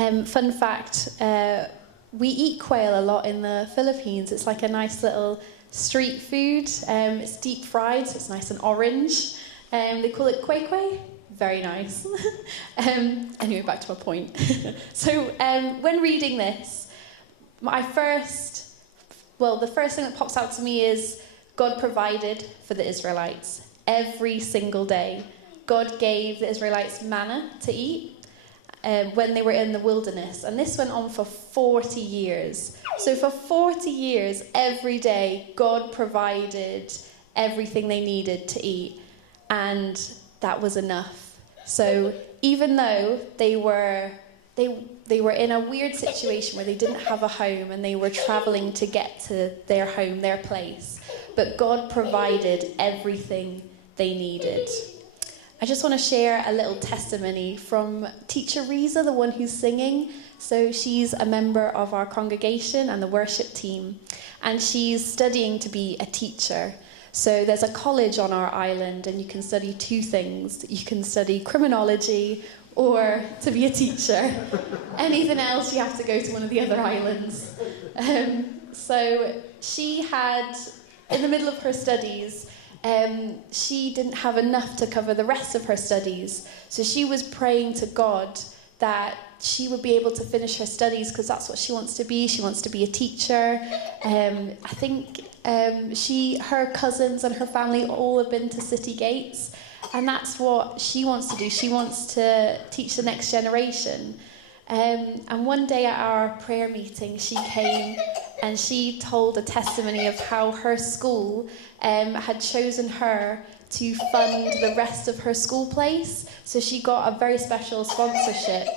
Fun fact, we eat quail a lot in the Philippines. It's like a nice little street food. It's deep fried, so it's nice and orange. They call it kway kway. Very nice. Anyway, back to my point. So when reading this, the first thing that pops out to me is God provided for the Israelites every single day. God gave the Israelites manna to eat when they were in the wilderness. And this went on for 40 years. So for 40 years, every day, God provided everything they needed to eat. And that was enough. So even though they were in a weird situation where they didn't have a home and they were traveling to get to their home, their place, but God provided everything they needed. I just want to share a little testimony from Teacher Reza, the one who's singing. So she's a member of our congregation and the worship team, and she's studying to be a teacher. So there's a college on our island, and you can study two things. You can study criminology or to be a teacher. Anything else, you have to go to one of the other islands. So she had, in the middle of her studies, she didn't have enough to cover the rest of her studies. So she was praying to God that she would be able to finish her studies because that's what she wants to be. She wants to be a teacher. I think her cousins and her family all have been to City Gates, and that's what she wants to do. She wants to teach the next generation. And one day at our prayer meeting, she came and she told a testimony of how her school had chosen her to fund the rest of her school place. So she got a very special sponsorship.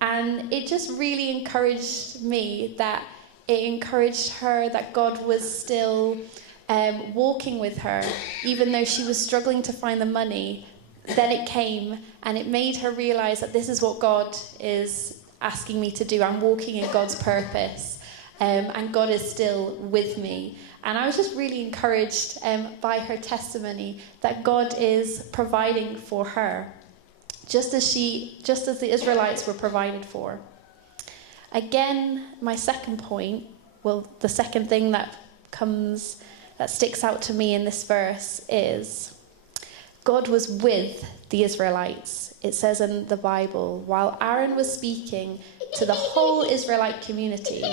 And it just really encouraged me that it encouraged her that God was still walking with her, even though she was struggling to find the money. Then it came, and it made her realize that this is what God is asking me to do. I'm walking in God's purpose, and God is still with me. And I was just really encouraged by her testimony that God is providing for her, just as the Israelites were provided for. Again, my second point, the second thing that sticks out to me in this verse is God was with the Israelites. It says in the Bible, while Aaron was speaking to the whole Israelite community,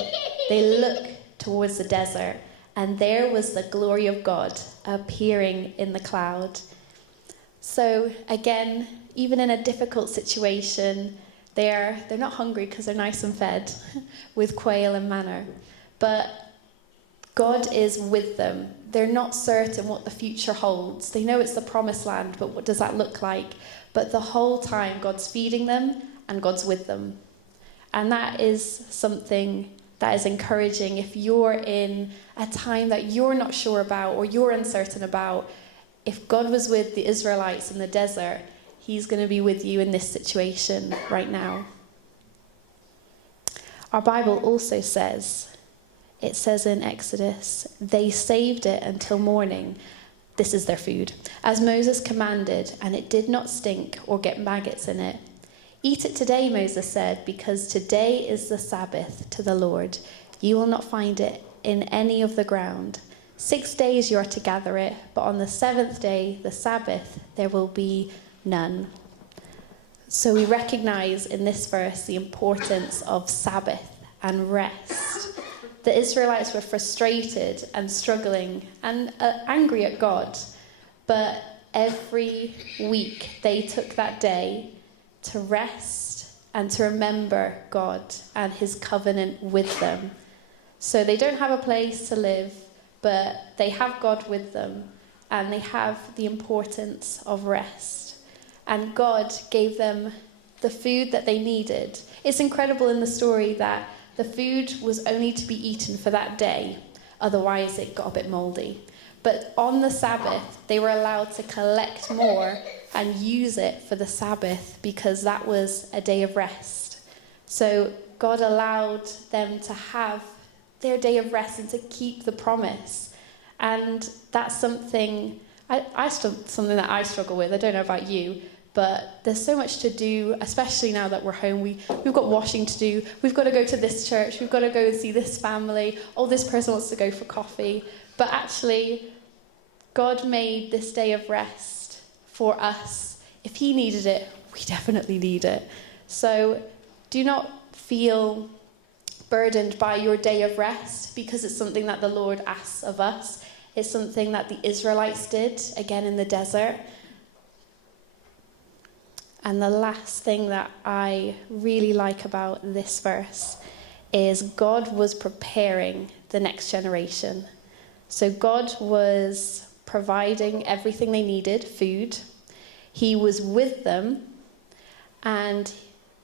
they looked towards the desert, and there was the glory of God appearing in the cloud. So again, even in a difficult situation, they're not hungry because they're nice and fed with quail and manna. But God is with them. They're not certain what the future holds. They know it's the promised land, but what does that look like? But the whole time, God's feeding them and God's with them. And that is something that is encouraging if you're in a time that you're not sure about or you're uncertain about. If God was with the Israelites in the desert, He's going to be with you in this situation right now. Our Bible also says, it says in Exodus, they saved it until morning. This is their food, as Moses commanded, and it did not stink or get maggots in it. Eat it today, Moses said, because today is the Sabbath to the Lord. You will not find it in any of the ground. 6 days you are to gather it, but on the seventh day, the Sabbath, there will be none. So we recognize in this verse the importance of Sabbath and rest. The Israelites were frustrated and struggling and angry at God, but every week they took that day to rest and to remember God and His covenant with them. So they don't have a place to live, but they have God with them, and they have the importance of rest. And God gave them the food that they needed. It's incredible in the story that the food was only to be eaten for that day, otherwise it got a bit mouldy. But on the Sabbath, they were allowed to collect more and use it for the Sabbath because that was a day of rest. So God allowed them to have their day of rest and to keep the promise. And that's something that I struggle with. I don't know about you, But there's so much to do, especially now that we're home. We've got washing to do. We've got to go to this church. We've got to go and see this family. Oh, this person wants to go for coffee. But actually, God made this day of rest for us. If he needed it, we definitely need it. So do not feel burdened by your day of rest, because it's something that the Lord asks of us. It's something that the Israelites did, again in the desert. And the last thing that I really like about this verse is God was preparing the next generation. So God was providing everything they needed, food. He was with them, and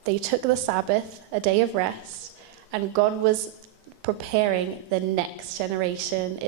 they took the Sabbath, a day of rest, and God was preparing the next generation.